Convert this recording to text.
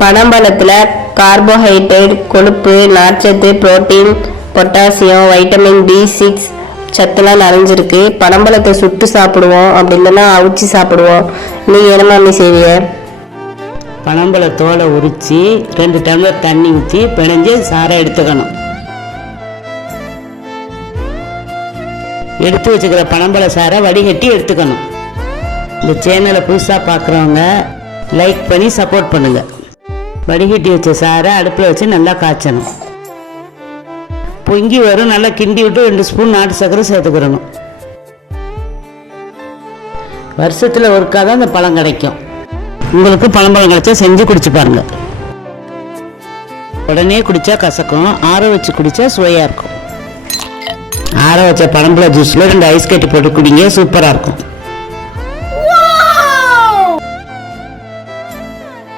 பனம்பழத்தில் carbohydrate, கொழுப்பு, நார்ச்சத்து, protein, potassium, vitamin B6 சத்துலாம் நிறைஞ்சிருக்கு. பனம்பழத்தை சுட்டு சாப்பிடுவோம், அப்படி இல்லைன்னா அவிச்சு சாப்பிடுவோம். நீங்கள் என்ன மாமி செய்வீங்க? பனம்பழத்தோலை உரித்து 2 டம்ளர் தண்ணி ஊற்றி பிணைஞ்சு சாரை எடுத்துக்கணும். எடுத்து வச்சுக்கிற பனம்பழ சாரை வடிகட்டி எடுத்துக்கணும். இந்த சேனலை புதுசாக பார்க்குறவங்க லைக் பண்ணி சப்போர்ட் பண்ணுங்கள். வடிகட்டி வச்ச சாரை அடுப்பில் வச்சு நல்லா காய்ச்சணும். பொங்கி வரும், நல்லா கிண்டி விட்டு 2 ஸ்பூன் நாட்டு சர்க்கரை சேர்த்துக்கிறணும். வருஷத்தில் ஒருக்கா தான் இந்த பழம் கிடைக்கும். உங்களுக்கு பழம்பழம் கிடைச்சா செஞ்சு குடிச்சு பாருங்க. உடனே குடித்தா கசக்கும், ஆற வச்சு குடித்தா சுவையாக இருக்கும். ஆற வச்ச பழம்பழ ஜூஸில் 2 ஐஸ் கட்டி போட்டு குடிங்க, சூப்பராக இருக்கும்.